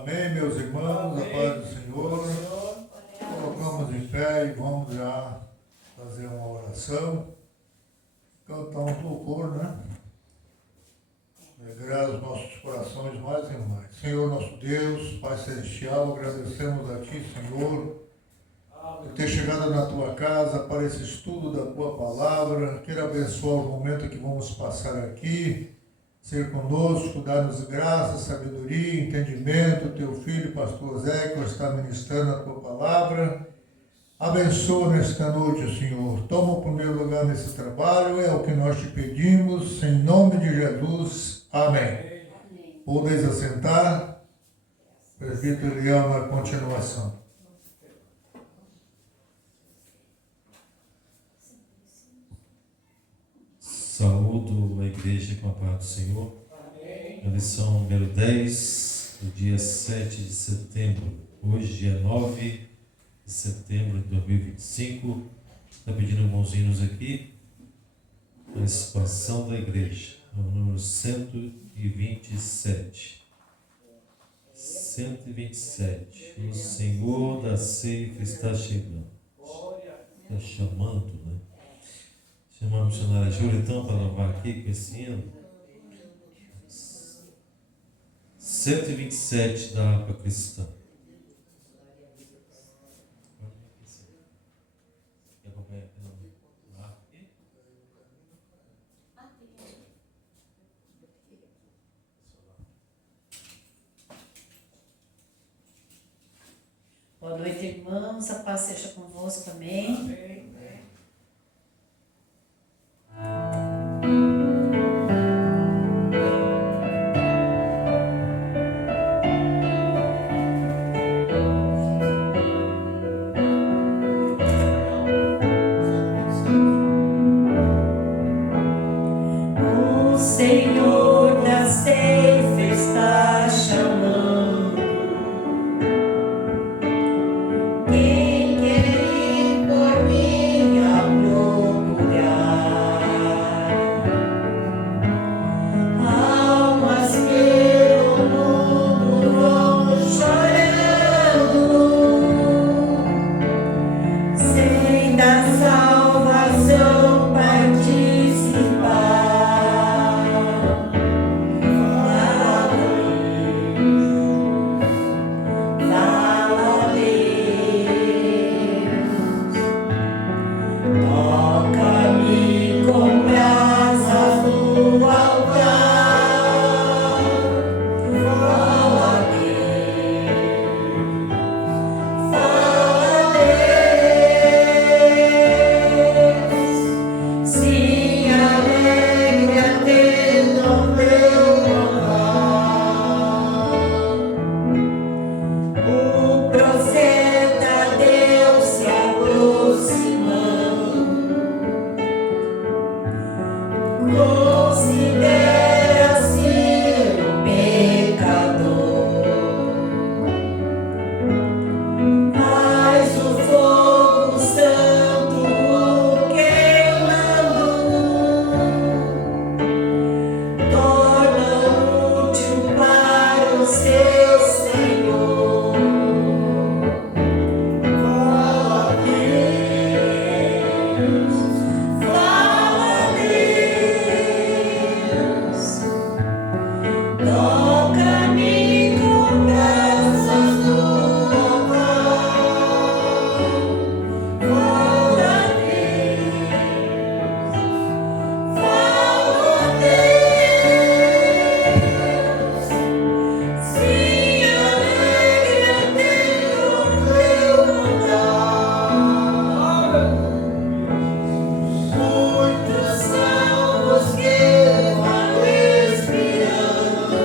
Amém, meus irmãos, a paz do Senhor. Colocamos em pé e vamos já fazer uma oração. Cantar um louvor, né? Alegrar os nossos corações mais e mais. Senhor nosso Deus, Pai Celestial, agradecemos a Ti, Senhor, por ter chegado na Tua casa para esse estudo da Tua Palavra. Queira abençoar o momento que vamos passar aqui. Ser conosco, dar-nos graça, sabedoria, entendimento. Teu filho, pastor Zé, que está ministrando a Tua Palavra. Abençoa nesta noite, Senhor. Toma o primeiro lugar nesse trabalho, é o que nós te pedimos, em nome de Jesus. Amém. Podeis assentar. Presbítero Leão, na continuação. Saúdo a igreja com a paz do Senhor. Amém. A lição número 10, do dia 7 de setembro. Hoje é 9 de setembro de 2025. Está pedindo irmãozinhos aqui a expansão da igreja. É o número 127. 127. O Senhor da ceifa está chegando. Está chamando, né? Chamar a missionária Júlia, então, para louvar aqui com esse hino. 127 da harpa cristã. Quer acompanhar aqui na harpa aqui? Boa noite, irmãos. A paz seja convosco. Amém. Amém. O Senhor da ceifa está chamando. Quem quer ir por mim a procurar? Almas pelo mundo vão chorando, sem da salvação participar. Fala, Deus, toca-me com brasas no altar. Fala, Deus, se alegre atendo ao teu louvor. O profeta Deus se aproximando, considera-se o pecador, mas o fogo santo o queimando torna útil para o seu Senhor. Fala, Deus, toca-me com brasas no altar. Fala, Deus, se alegre atendo ao teu mandar. Muitos são os que vão expirando,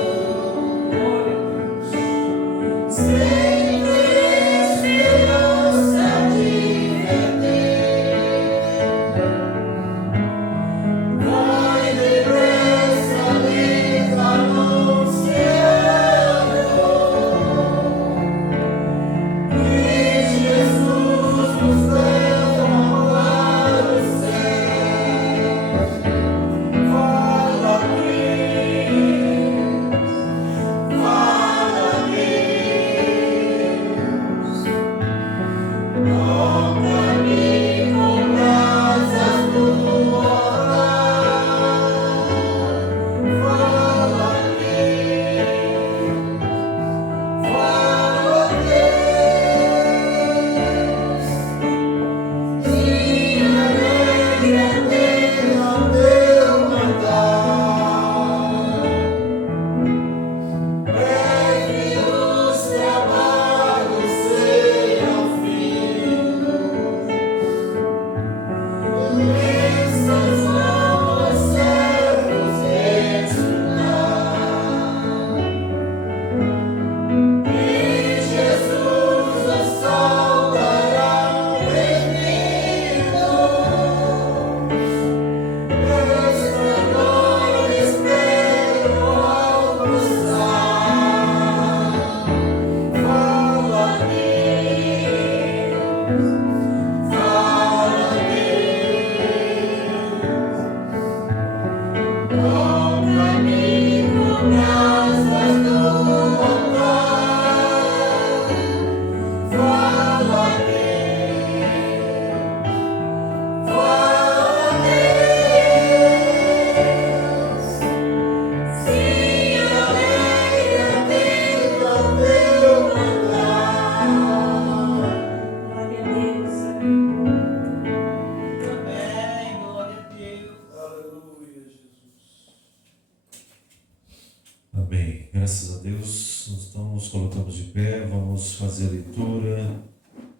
Amém. Graças a Deus, nos colocamos de pé, vamos fazer a leitura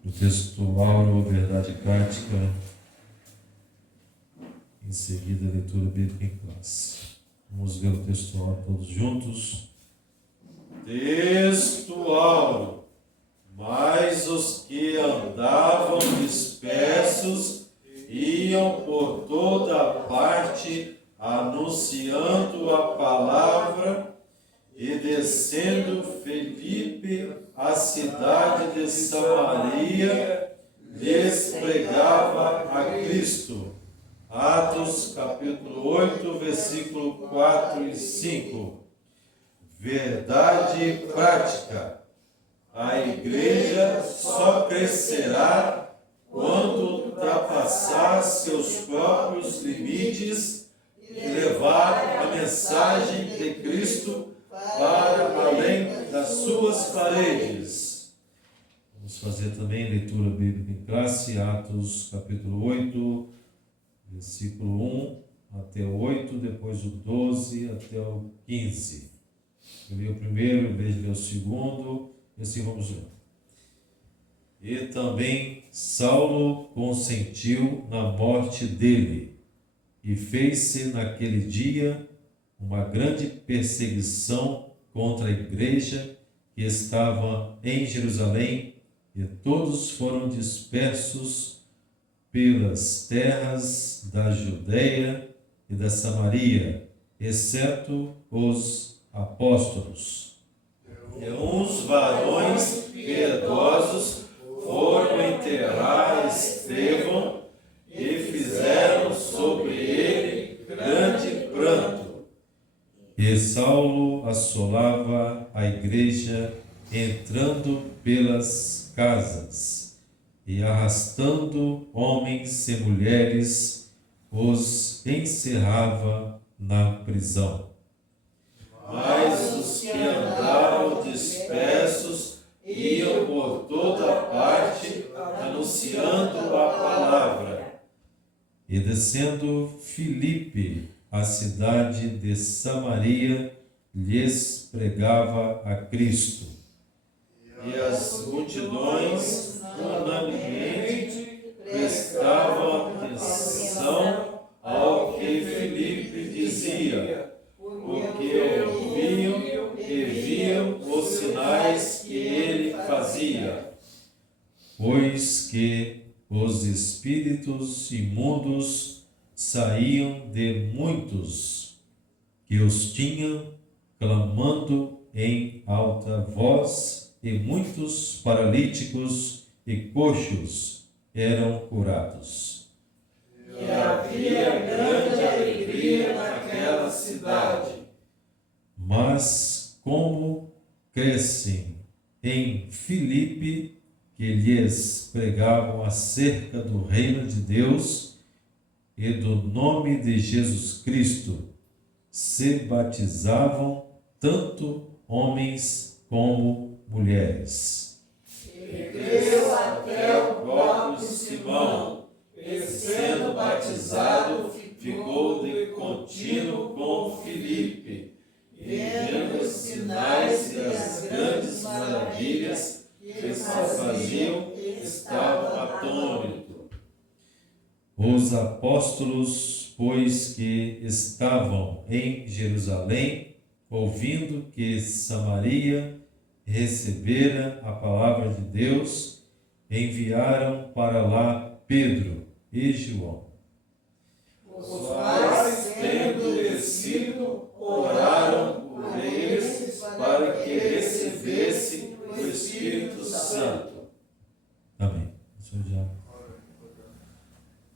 do texto áureo, verdade prática. Em seguida, a leitura bíblica em classe. Vamos ver o texto áureo todos juntos. Texto áureo. Mas os que andavam dispersos iam por toda parte anunciando a palavra, e descendo Filipe à cidade de Samaria, lhes pregava a Cristo. Atos capítulo 8, versículo 4 e 5. Verdade prática. A igreja só crescerá quando ultrapassar seus próprios limites e levar a mensagem de Cristo para além das suas paredes. Vamos fazer também leitura bíblica em classe, Atos capítulo 8, versículo 1 até o 8, depois o 12 até o 15. Eu li o primeiro, em vez de ler o segundo, e assim vamos ver. E também Saulo consentiu na morte dele, e fez-se naquele dia uma grande perseguição contra a igreja que estava em Jerusalém, e todos foram dispersos pelas terras da Judeia e da Samaria, exceto os apóstolos. E uns varões piedosos foram enterrar Estevão e fizeram sobre ele grande pranto. E Saulo assolava a igreja, entrando pelas casas e arrastando homens e mulheres, os encerrava na prisão. Mas os que andavam dispersos iam por toda parte, anunciando a palavra. E descendo Filipe à cidade de Samaria, lhes pregava a Cristo. E as multidões unanimemente prestavam atenção ao que Filipe dizia, porque ouviam e viam os sinais que ele fazia. Pois que os espíritos imundos saíam de muitos que os tinham, clamando em alta voz, e muitos paralíticos e coxos eram curados. E havia grande alegria naquela cidade. Mas como crescem em Filipe, que lhes pregavam acerca do reino de Deus e do nome de Jesus Cristo, se batizavam tanto homens como mulheres. E cresceu até o próprio Simão, e sendo batizado, ficou de contínuo com Filipe, e vendo os sinais e as grandes maravilhas que se faziam, estava atônito. Os apóstolos, pois que estavam em Jerusalém, ouvindo que Samaria recebera a palavra de Deus, enviaram para lá Pedro e João. Os quais, tendo descido, oraram por eles para que recebessem o Espírito Santo. Amém.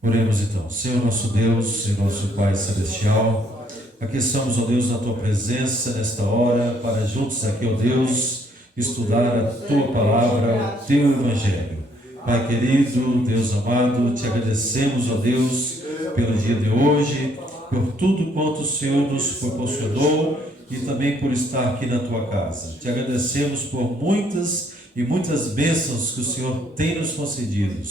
Oremos então. Senhor nosso Deus e nosso Pai Celestial, aqui estamos, ó Deus, na Tua presença nesta hora, para juntos aqui, ó Deus, estudar a Tua palavra, o Teu Evangelho. Pai querido, Deus amado, Te agradecemos, ó Deus, pelo dia de hoje, por tudo quanto o Senhor nos proporcionou e também por estar aqui na Tua casa. Te agradecemos por muitas e muitas bênçãos que o Senhor tem nos concedido.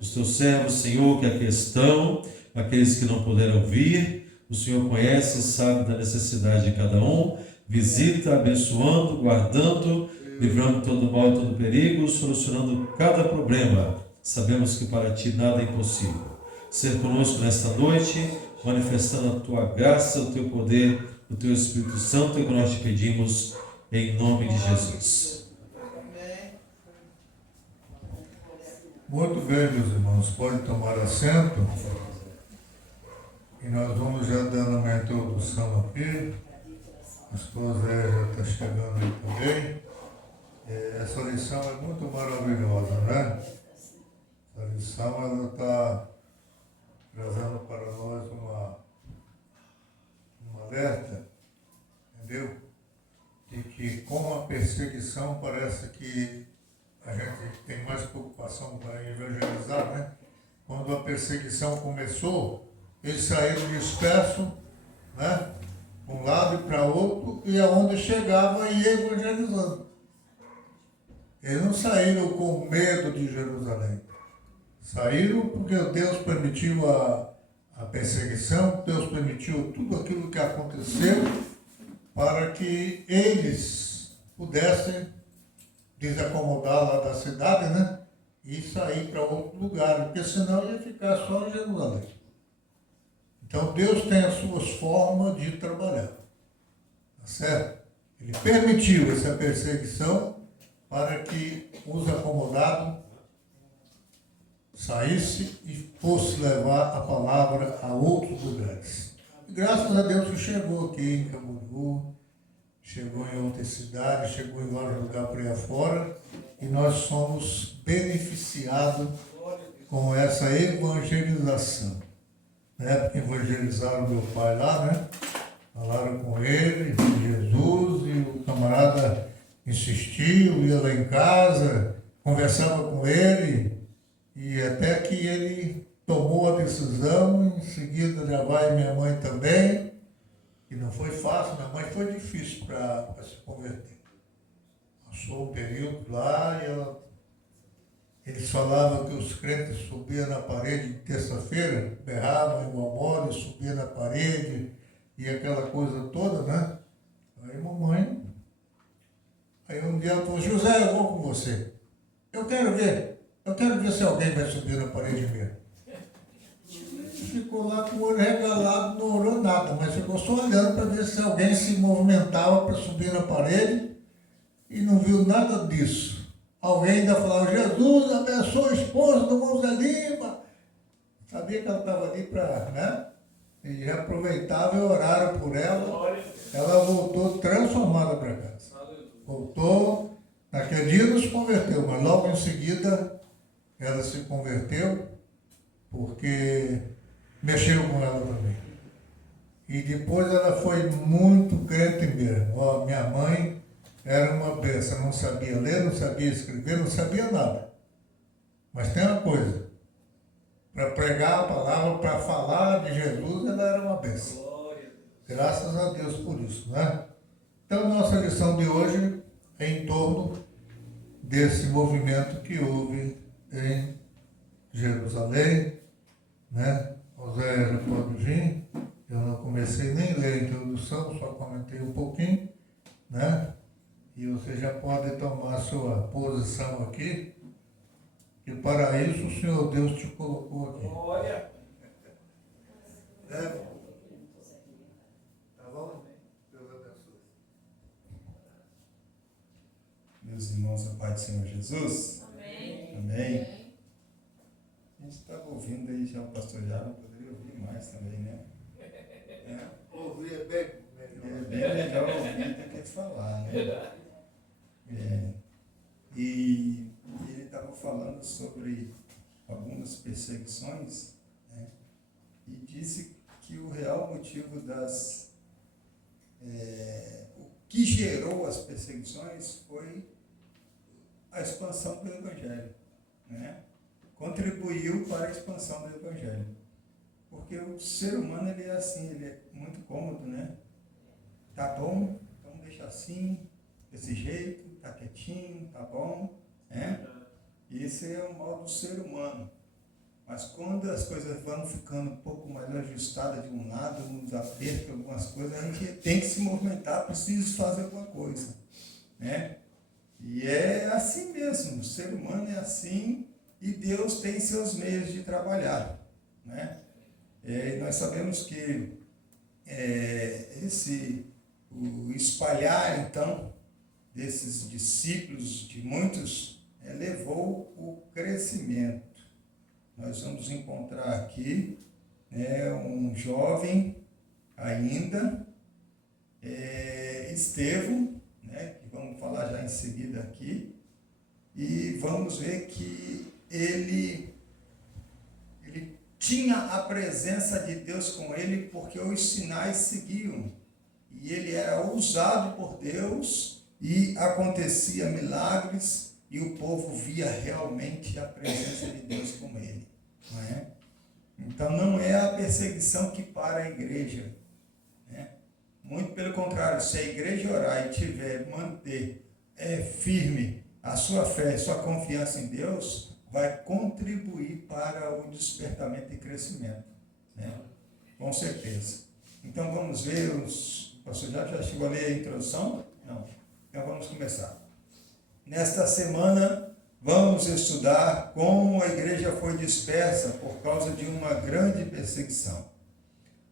Os Teus servos, Senhor, que aqui estão, aqueles que não puderam vir, o Senhor conhece e sabe da necessidade de cada um. Visita, abençoando, guardando, livrando todo mal, todo perigo, solucionando cada problema. Sabemos que para ti nada é impossível. Ser conosco nesta noite, manifestando a tua graça, o teu poder, o teu Espírito Santo, é o que nós te pedimos, em nome de Jesus. Muito bem, meus irmãos, podem tomar assento. E nós vamos já dando uma introdução aqui. A esposa já está chegando aí também. Essa lição é muito maravilhosa, né? Essa lição ela está trazendo para nós um alerta, entendeu? De que com a perseguição parece que a gente tem mais preocupação para evangelizar, né? Quando a perseguição começou, eles saíram dispersos, né? De um lado e para outro, e aonde chegava ia evangelizando. Eles não saíram com medo de Jerusalém. Saíram porque Deus permitiu a perseguição, Deus permitiu tudo aquilo que aconteceu para que eles pudessem desacomodar lá da cidade, né? E sair para outro lugar, porque senão ia ficar só em Jerusalém. Então Deus tem as suas formas de trabalhar, tá certo? Ele permitiu essa perseguição para que os acomodados saísse e fosse levar a palavra a outros lugares. E graças a Deus que chegou aqui em Camboriú, chegou em outras cidades, chegou em vários lugares por aí afora, e nós somos beneficiados com essa evangelização. Na época evangelizaram meu pai lá, né? Falaram com ele, de Jesus, e o camarada insistiu, ia lá em casa, conversava com ele, e até que ele tomou a decisão, em seguida já vai minha mãe também, e não foi fácil, minha mãe foi difícil para se converter. Passou um período lá e eles falavam que os crentes subiam na parede de terça-feira, berravam igual mole, subiam na parede e aquela coisa toda, né? Aí mamãe, aí um dia ela falou, José, eu vou com você. Eu quero ver se alguém vai subir na parede mesmo. Ficou lá com o olho regalado, não orou nada, mas ficou só olhando para ver se alguém se movimentava para subir na parede e não viu nada disso. Alguém ainda falava, Jesus, abençoa a esposa do irmão Zé Lima. Sabia que ela estava ali para, né? E já aproveitava e oraram por ela. Ela voltou transformada para casa. Voltou, naquele dia não se converteu, mas logo em seguida ela se converteu, porque mexeu com ela também. E depois ela foi muito crente mesmo. Ó, minha mãe era uma bênção, não sabia ler, não sabia escrever, não sabia nada. Mas tem uma coisa, para pregar a palavra, para falar de Jesus, ela era uma bênção. Graças a Deus por isso, né? Então, nossa lição de hoje é em torno desse movimento que houve em Jerusalém, né? O Zé já pode vir, eu não comecei nem a ler a introdução, só comentei um pouquinho, né? E você já pode tomar a sua posição aqui, que para isso o Senhor Deus te colocou aqui. Glória! Tá bom? Deus abençoe. Meus irmãos, a paz do Senhor Jesus. Amém. Amém. A gente estava ouvindo aí já o pastor Jara, poderia ouvir mais também, né? Ouvir é bem É melhor. bem melhor ouvir do que falar, né? E ele estava falando sobre algumas perseguições, né? E disse que o real motivo o que gerou as perseguições foi a expansão do Evangelho, né? Contribuiu para a expansão do Evangelho. Porque o ser humano, ele é assim, ele é muito cômodo, né? Tá bom, então deixa assim, desse jeito, tá quietinho, tá bom, né? Esse é o modo do ser humano. Mas quando as coisas vão ficando um pouco mais ajustadas de um lado, uns apertos, algumas coisas, a gente tem que se movimentar, precisa fazer alguma coisa, né? E é assim mesmo, o ser humano é assim e Deus tem seus meios de trabalhar, né? E nós sabemos que o espalhar, então, desses discípulos, de muitos, levou o crescimento. Nós vamos encontrar aqui um jovem ainda, Estevão, né, que vamos falar já em seguida aqui, e vamos ver que ele tinha a presença de Deus com ele, porque os sinais seguiam, e ele era usado por Deus, e acontecia milagres, e o povo via realmente a presença de Deus com ele. Não é? Então não é a perseguição que para a igreja, né? Muito pelo contrário, se a igreja orar e manter firme a sua fé, sua confiança em Deus, vai contribuir para o despertamento e crescimento, né? Com certeza. Então vamos ver o pastor já chegou a ler a introdução? Não. Então vamos começar. Nesta semana vamos estudar como a igreja foi dispersa por causa de uma grande perseguição.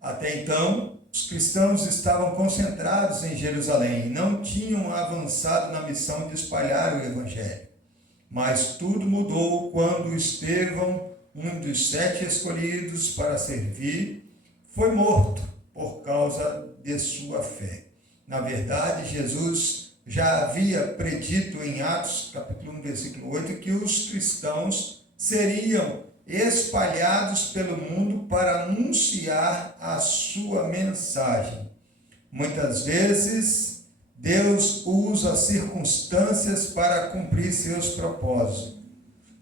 Até então, os cristãos estavam concentrados em Jerusalém e não tinham avançado na missão de espalhar o evangelho. Mas tudo mudou quando Estevão, um dos 7 escolhidos para servir, foi morto por causa de sua fé. Na verdade, Jesus já havia predito em Atos, capítulo 1, versículo 8, que os cristãos seriam espalhados pelo mundo para anunciar a sua mensagem. Muitas vezes, Deus usa circunstâncias para cumprir seus propósitos.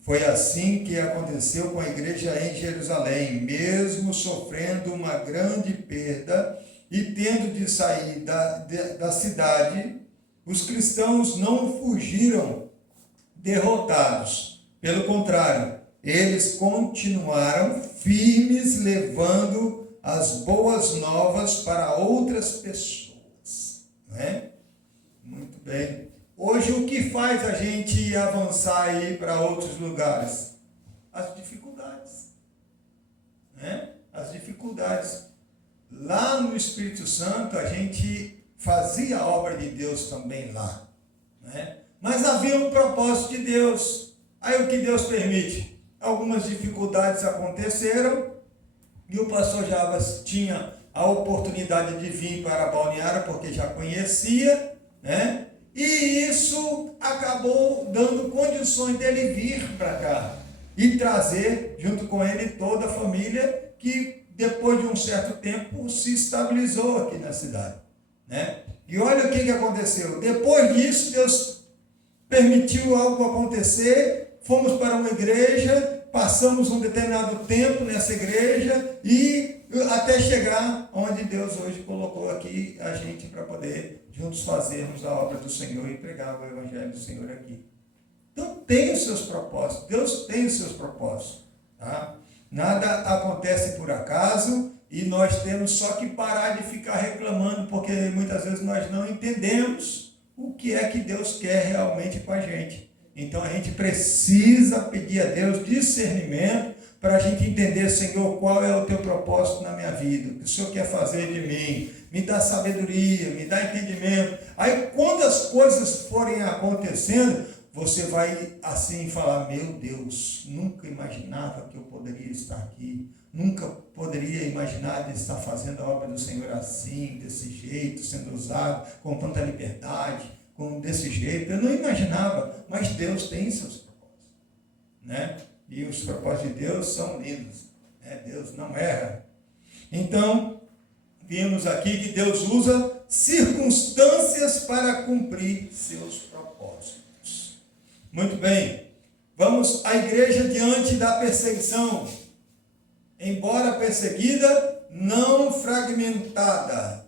Foi assim que aconteceu com a igreja em Jerusalém, mesmo sofrendo uma grande perda e tendo de sair da cidade, os cristãos não fugiram derrotados. Pelo contrário, eles continuaram firmes, levando as boas novas para outras pessoas. Não é? Muito bem. Hoje, o que faz a gente avançar e ir para outros lugares? As dificuldades. Né? As dificuldades. Lá no Espírito Santo, a gente fazia a obra de Deus também lá. Né? Mas havia um propósito de Deus. Aí o que Deus permite? Algumas dificuldades aconteceram e o pastor Jabas tinha a oportunidade de vir para Balneário, porque já conhecia, né? E isso acabou dando condições dele vir para cá e trazer junto com ele toda a família que depois de um certo tempo se estabilizou aqui na cidade, né? E olha o que aconteceu. Depois disso, Deus permitiu algo acontecer, fomos para uma igreja, passamos um determinado tempo nessa igreja e até chegar onde Deus hoje colocou aqui a gente para poder juntos fazermos a obra do Senhor e pregar o evangelho do Senhor aqui. Então tem os seus propósitos, Deus tem os seus propósitos, tá? Nada acontece por acaso e nós temos só que parar de ficar reclamando, porque muitas vezes nós não entendemos o que é que Deus quer realmente com a gente. Então a gente precisa pedir a Deus discernimento para a gente entender, Senhor, qual é o teu propósito na minha vida, o que o Senhor quer fazer de mim, me dá sabedoria, me dá entendimento. Aí quando as coisas forem acontecendo, você vai assim falar, meu Deus, nunca imaginava que eu poderia estar aqui, nunca poderia imaginar de estar fazendo a obra do Senhor assim, desse jeito, sendo usado com tanta liberdade, desse jeito. Eu não imaginava, mas Deus tem seus propósitos, né? E os propósitos de Deus são lindos, né? Deus não erra. Então, vimos aqui que Deus usa circunstâncias para cumprir seus propósitos. Muito bem, vamos à igreja diante da perseguição. Embora perseguida, não fragmentada.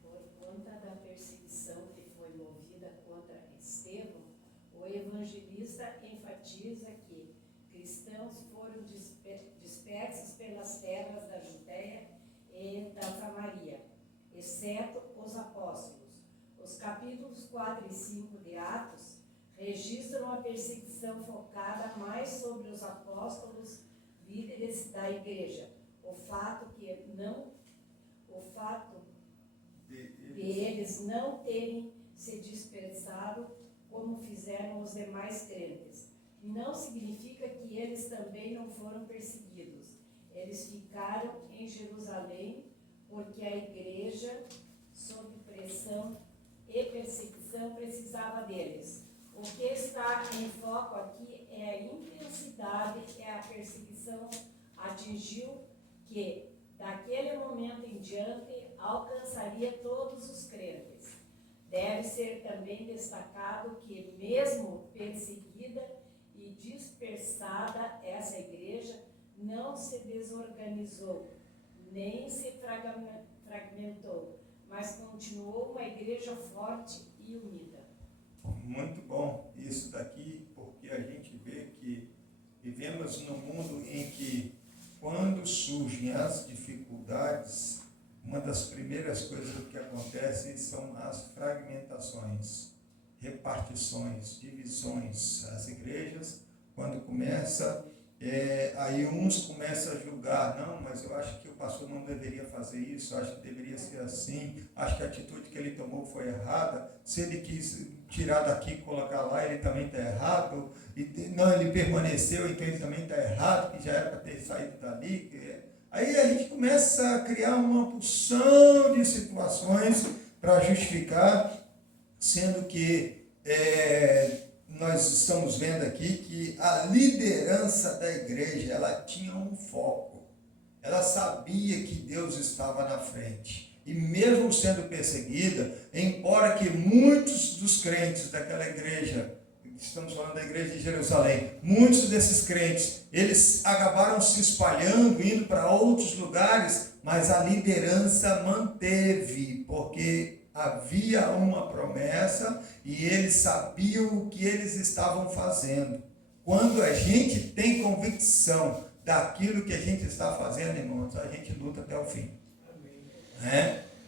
Por conta da perseguição que foi movida contra Estevão, o evangelista enfatiza que cristãos foram dispersos dispersos pelas terras da Judéia e da Samaria, exceto os apóstolos. Os capítulos 4 e 5 de Atos registram a perseguição focada mais sobre os apóstolos, líderes da igreja. O fato de eles não terem se dispersado como fizeram os demais crentes não significa que eles também não foram perseguidos. Eles ficaram em Jerusalém porque a igreja, sob pressão e perseguição, precisava deles. O que está em foco aqui é a intensidade que a perseguição atingiu, que daquele momento em diante alcançaria todos os crentes. Deve ser também destacado que, mesmo perseguida e dispersada, essa igreja não se desorganizou, nem se fragmentou, mas continuou uma igreja forte e unida. Muito bom isso daqui, porque a gente vê que vivemos num mundo em que, quando surgem as dificuldades, uma das primeiras coisas que acontecem são as fragmentações, repartições, divisões. As igrejas, quando começa, aí uns começam a julgar, não, mas eu acho que o pastor não deveria fazer isso, eu acho que deveria ser assim, acho que a atitude que ele tomou foi errada, se ele quis tirar daqui e colocar lá, ele também está errado, não, ele permaneceu, então ele também está errado, que já era para ter saído dali. Aí a gente começa a criar uma porção de situações para justificar, sendo que nós estamos vendo aqui que a liderança da igreja, ela tinha um foco. Ela sabia que Deus estava na frente. E mesmo sendo perseguida, embora que muitos dos crentes daquela igreja, estamos falando da igreja de Jerusalém, muitos desses crentes, eles acabaram se espalhando, indo para outros lugares, mas a liderança manteve, porque havia uma promessa e eles sabiam o que eles estavam fazendo. Quando a gente tem convicção daquilo que a gente está fazendo, irmãos, a gente luta até o fim.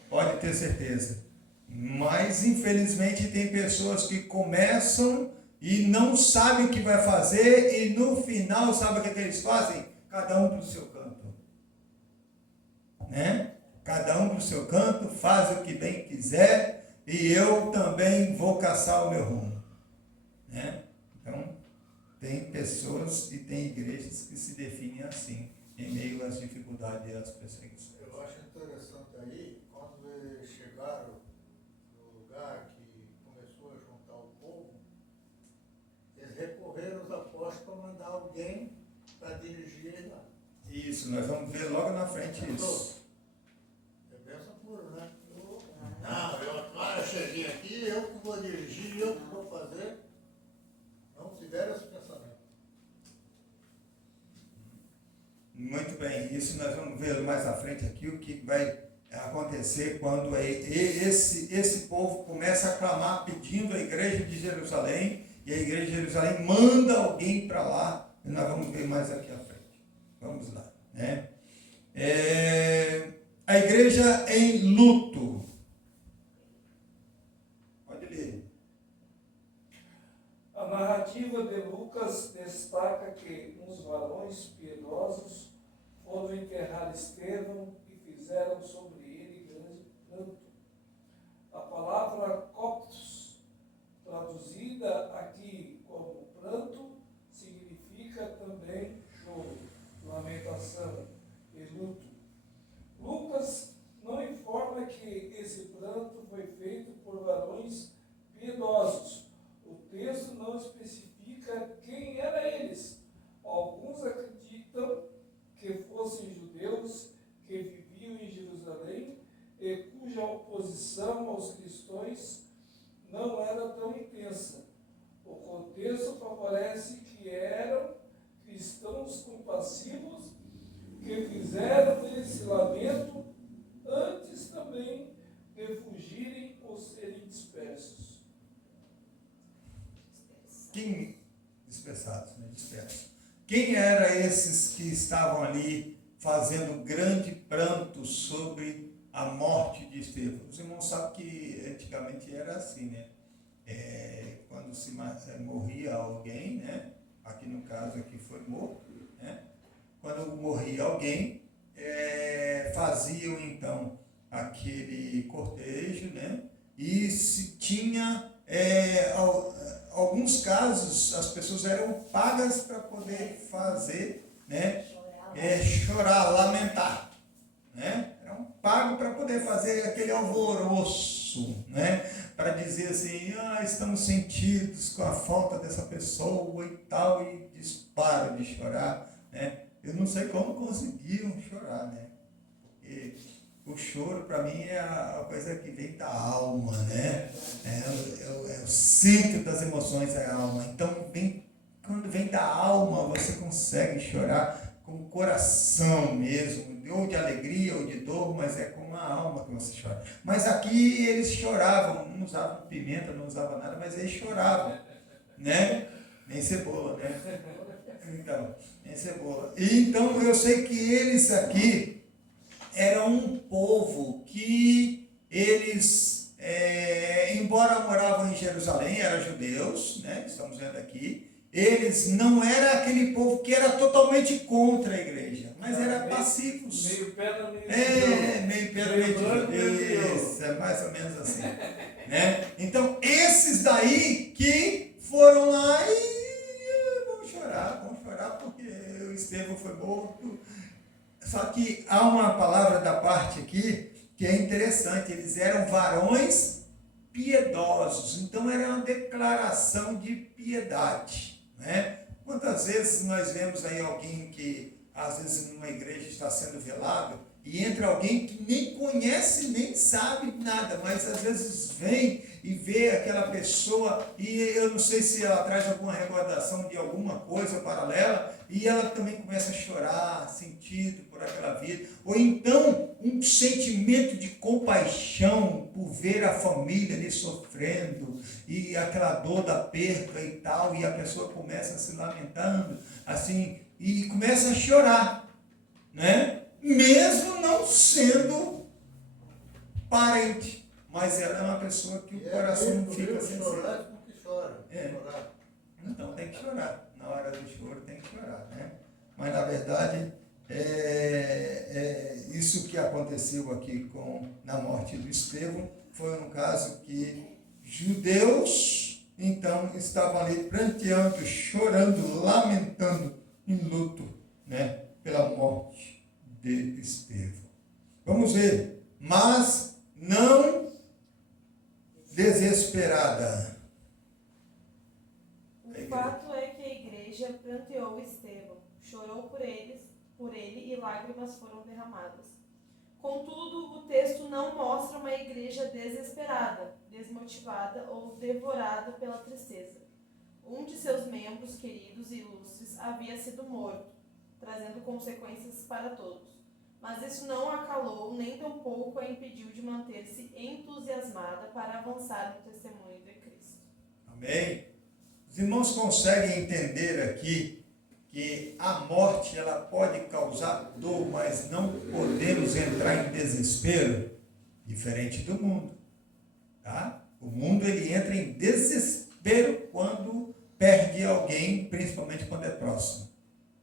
Pode ter certeza. Mas, infelizmente, tem pessoas que começam e não sabem o que vai fazer e, no final, sabe o que eles fazem? Cada um para o seu canto. Cada um para o seu canto, faz o que bem quiser e eu também vou caçar o meu rumo. Então, tem pessoas e tem igrejas que se definem assim, em meio às dificuldades e às perseguições. Eu acho interessante aí, quando eles chegaram no lugar que começou a juntar o povo, eles recorreram aos apóstolos para mandar alguém para dirigir eles lá. Isso, nós vamos ver logo na frente isso. É bênção pura, né? Não, eu cheguei aqui, eu que vou dirigir, eu que vou fazer. Não tiveram esse pensamento. Muito bem, isso nós vamos ver mais à frente aqui, o que vai acontecer quando esse povo começa a clamar pedindo a igreja de Jerusalém, e a igreja de Jerusalém manda alguém para lá, e nós vamos ver mais aqui à frente. Vamos lá. A igreja em luto. Pode ler. A narrativa de Lucas destaca que uns varões piedosos foram enterrar Estevão e fizeram sobre ele grande pranto. A palavra coptos, traduzida aqui como pranto, significa também choro, lamentação e luto. Lucas não informa que esse pranto foi feito por varões piedosos. O texto não especifica quem eram eles. Alguns acreditam que fossem judeus que viviam em Jerusalém e cuja oposição aos cristãos não era tão intensa. O contexto favorece que eram cristãos compassivos que fizeram esse lamento antes também de fugirem ou serem dispersos. Quem dispersados, dispersos. quem eram esses que estavam ali fazendo grande pranto sobre a morte de Estevão? Os irmãos sabem que antigamente era assim, né? Quando se morria alguém, né? Aqui no caso aqui foi morto, né? Quando morria alguém, faziam então aquele cortejo, né? E se tinha alguns casos as pessoas eram pagas para poder fazer, né? Chorar, lamentar, né? Eram pagos para poder fazer aquele alvoroço, né? Para dizer assim, estamos sentidos com a falta dessa pessoa e tal, e disparam de chorar, né? Eu não sei como conseguiam chorar, né? Porque o choro, para mim, é a coisa que vem da alma, né? É o centro das emoções, é a alma. Então, quando vem da alma, você consegue chorar com o coração mesmo, ou de alegria ou de dor, mas é com a alma que você chora. Mas aqui eles choravam, não usavam pimenta, não usavam nada, mas eles choravam, né? Nem cebola, né? Então, nem cebola. Então, eu sei que eles aqui eram um povo que eles, embora moravam em Jerusalém, eram judeus, né? Estamos vendo aqui, eles não eram aquele povo que era totalmente contra a igreja, mas eram pacíficos. Meio pedra, meio meio pedra, meio tijolo. Isso, é mais ou menos assim. Né? Então, esses daí que foram lá e vão chorar porque o Estevão foi morto. Só que há uma palavra da parte aqui que é interessante, eles eram varões piedosos, então era uma declaração de piedade. Né? Quantas vezes nós vemos aí alguém que, às vezes, numa igreja está sendo velado, e entra alguém que nem conhece, nem sabe nada, mas às vezes vem e vê aquela pessoa, e eu não sei se ela traz alguma recordação de alguma coisa paralela, e ela também começa a chorar, sentido por aquela vida, ou então um sentimento de compaixão por ver a família ali sofrendo, e aquela dor da perda e tal, e a pessoa começa se lamentando, assim, e começa a chorar, né? Mesmo não sendo parente, mas ela é uma pessoa que o coração fica sensível. Porque chora. Então tem que chorar. Na hora do choro tem que chorar, né? Mas na verdade, isso que aconteceu aqui na morte do Estevão foi um caso que judeus, então, estavam ali pranteando, chorando, lamentando, em luto, né? Pela morte de Estevão. Vamos ver. Mas não desesperada. O fato é que a igreja pranteou Estevão, chorou por ele e lágrimas foram derramadas. Contudo, o texto não mostra uma igreja desesperada, desmotivada ou devorada pela tristeza. Um de seus membros queridos e ilustres havia sido morto, trazendo consequências para todos. Mas isso não a calou, nem tampouco a impediu de manter-se entusiasmada para avançar no testemunho de Cristo. Amém? Os irmãos conseguem entender aqui que a morte ela pode causar dor, mas não podemos entrar em desespero, diferente do mundo. Tá? O mundo ele entra em desespero quando perde alguém, principalmente quando é próximo.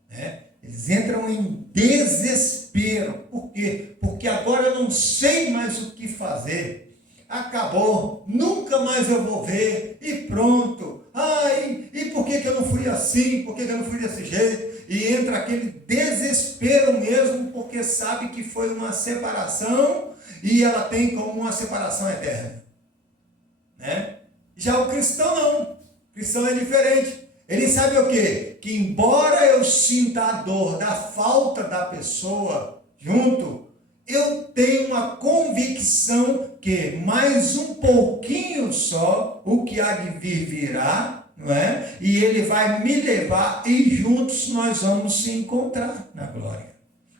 Né? Eles entram em desespero. Por quê? Porque agora eu não sei mais o que fazer. Acabou, nunca mais eu vou ver, e pronto. Ai, e por que eu não fui assim? Por que eu não fui desse jeito? E entra aquele desespero mesmo, porque sabe que foi uma separação, e ela tem como uma separação eterna. Né? Já o cristão não. O cristão é diferente. Ele sabe o quê? Que embora eu sinta a dor da falta da pessoa junto, eu tenho uma convicção que mais um pouquinho só, o que há de vir virá, não é? E ele vai me levar e juntos nós vamos se encontrar na glória.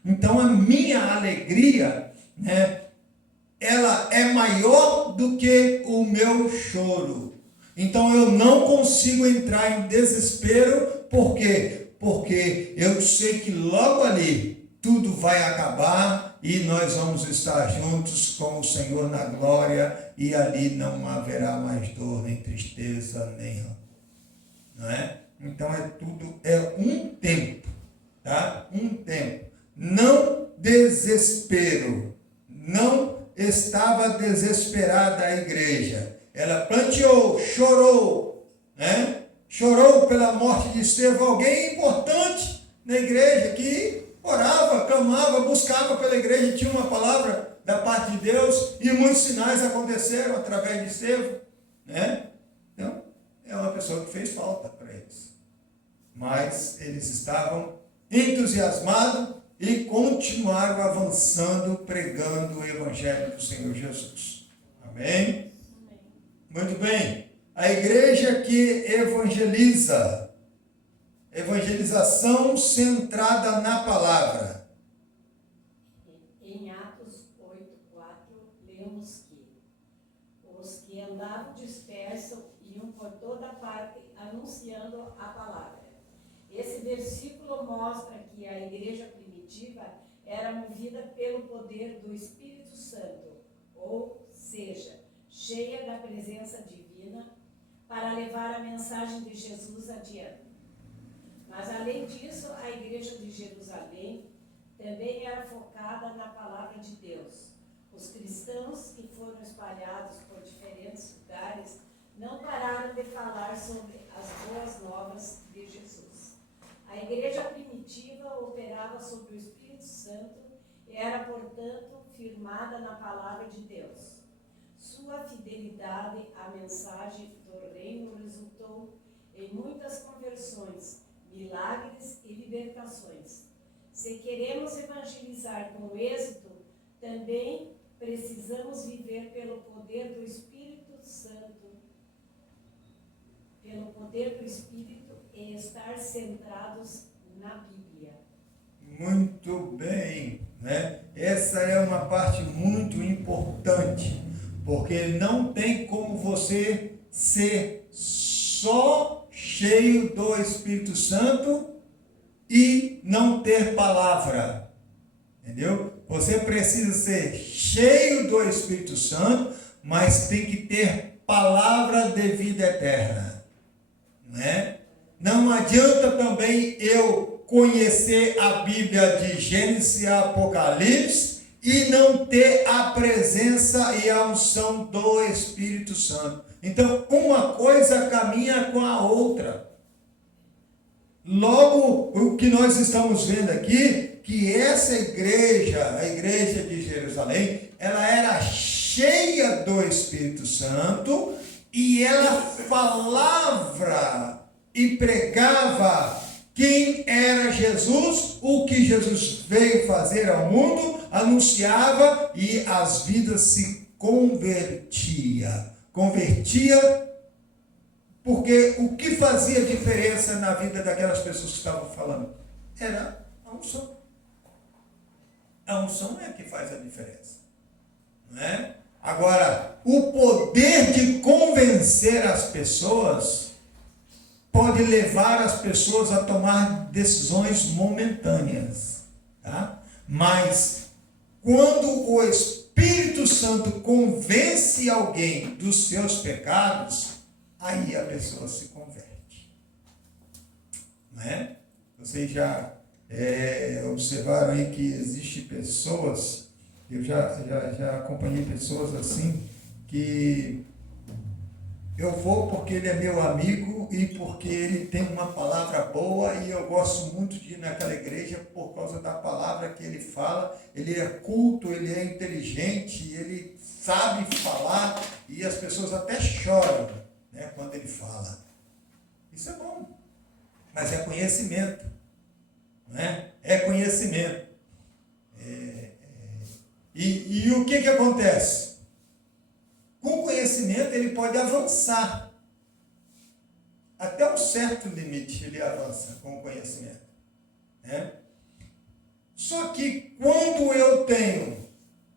Então a minha alegria, né, ela é maior do que o meu choro. Então eu não consigo entrar em desespero, por quê? porque eu sei que logo ali tudo vai acabar e nós vamos estar juntos com o Senhor na glória e ali não haverá mais dor, nem tristeza, nem rancor. Não é? Então é um tempo, tá? Um tempo. Não desespero. Não estava desesperada a igreja. Ela planteou, chorou, né? Chorou pela morte de Estevão, alguém importante na igreja que orava, clamava, buscava pela igreja, tinha uma palavra da parte de Deus e muitos sinais aconteceram através de Estevão, né? Então, é uma pessoa que fez falta para eles. Mas eles estavam entusiasmados e continuaram avançando, pregando o Evangelho do Senhor Jesus. Amém? Muito bem. A igreja que evangeliza. Evangelização centrada na palavra. Em Atos 8:4, lemos que os que andavam dispersos iam por toda parte anunciando a palavra. Esse versículo mostra que a igreja primitiva era movida pelo poder do Espírito Santo, ou seja, cheia da presença divina, para levar a mensagem de Jesus adiante. Mas, além disso, a igreja de Jerusalém também era focada na palavra de Deus. Os cristãos que foram espalhados por diferentes lugares não pararam de falar sobre as boas novas de Jesus. A igreja primitiva operava sobre o Espírito Santo e era, portanto, firmada na palavra de Deus. Sua fidelidade à mensagem do reino resultou em muitas conversões, milagres e libertações. Se queremos evangelizar com êxito, também precisamos viver pelo poder do Espírito Santo, pelo poder do Espírito e estar centrados na Bíblia. Muito bem, né? Essa é uma parte muito importante, porque não tem como você ser só cheio do Espírito Santo e não ter palavra, entendeu? Você precisa ser cheio do Espírito Santo, mas tem que ter palavra de vida eterna, né? Não adianta também eu conhecer a Bíblia de Gênesis e Apocalipse e não ter a presença e a unção do Espírito Santo. Então, uma coisa caminha com a outra. Logo, o que nós estamos vendo aqui, que essa igreja, a igreja de Jerusalém, ela era cheia do Espírito Santo e ela falava e pregava quem era Jesus, o que Jesus veio fazer ao mundo, anunciava e as vidas se convertia porque o que fazia diferença na vida daquelas pessoas que estavam falando era a unção. A unção é que faz a diferença, não é? Agora, o poder de convencer as pessoas pode levar as pessoas a tomar decisões momentâneas, tá? Mas quando o Espírito Santo convence alguém dos seus pecados, aí a pessoa se converte, não é? Vocês já observaram aí que existem pessoas, eu já acompanhei pessoas assim, que eu vou porque ele é meu amigo e porque ele tem uma palavra boa e eu gosto muito de ir naquela igreja por causa da palavra que ele fala. Ele é culto, ele é inteligente, ele sabe falar e as pessoas até choram, né, quando ele fala. Isso é bom, mas é conhecimento, não é? É conhecimento. E o que acontece? Com conhecimento ele pode avançar. Até um certo limite ele avança com o conhecimento, né? Só que quando eu tenho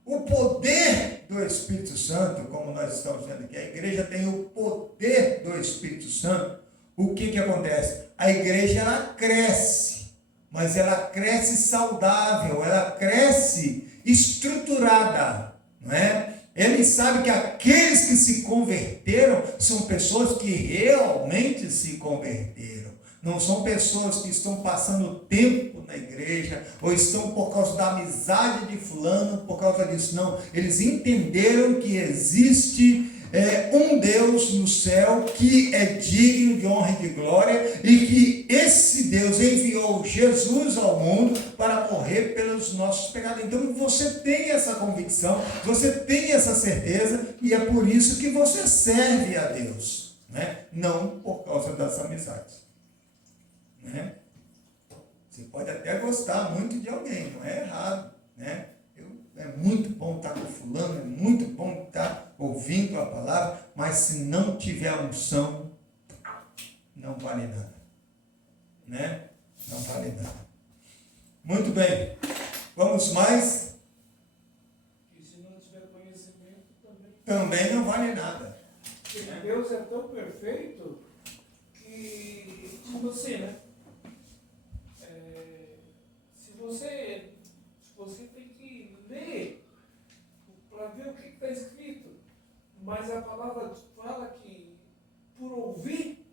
o poder do Espírito Santo, como nós estamos vendo aqui, a igreja tem o poder do Espírito Santo, o que acontece? A igreja ela cresce, mas ela cresce saudável, ela cresce estruturada, não é? Ele sabe que aqueles que se converteram são pessoas que realmente se converteram. Não são pessoas que estão passando tempo na igreja ou estão por causa da amizade de fulano, por causa disso. Não, eles entenderam que existe um Deus no céu que é digno de honra e de glória e que esse Deus enviou Jesus ao mundo para morrer pelos nossos pecados. Então você tem essa convicção, você tem essa certeza e é por isso que você serve a Deus, né? Não por causa das amizades, né? Você pode até gostar muito de alguém, não é errado, né? É muito bom estar com fulano, é muito bom estar ouvindo a palavra, mas se não tiver unção, não vale nada, né? Não vale nada. Muito bem, vamos mais? E se não tiver conhecimento também. Também não vale nada. Porque Deus é tão perfeito que, tipo assim, né? Se você tem que ler para ver o que está escrito, mas a palavra fala que por ouvir,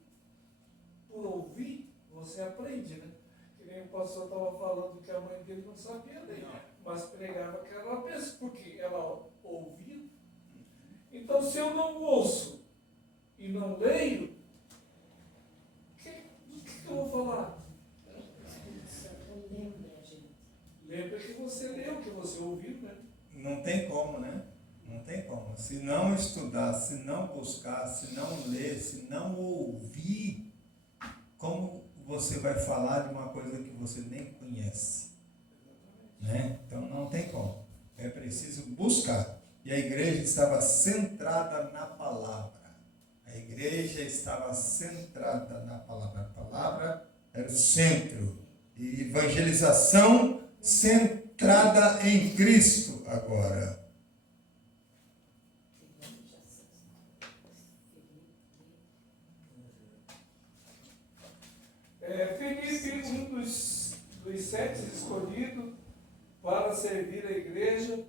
você aprende, né? Que nem o pastor estava falando que a mãe dele não sabia ler, mas pregava que era uma pessoa, porque ela ouvia. Então, se eu não ouço e não leio, do que eu vou falar? Lembra que você leu, que você ouviu, né? Não tem como, né? Não tem como. Se não estudar, se não buscar, se não ler, se não ouvir, como você vai falar de uma coisa que você nem conhece? Né? Então não tem como. É preciso buscar. E a igreja estava centrada na palavra. A igreja estava centrada na palavra. A palavra era o centro. E evangelização centrada em Cristo agora. Filipe, um dos 7 escolhidos para servir a igreja,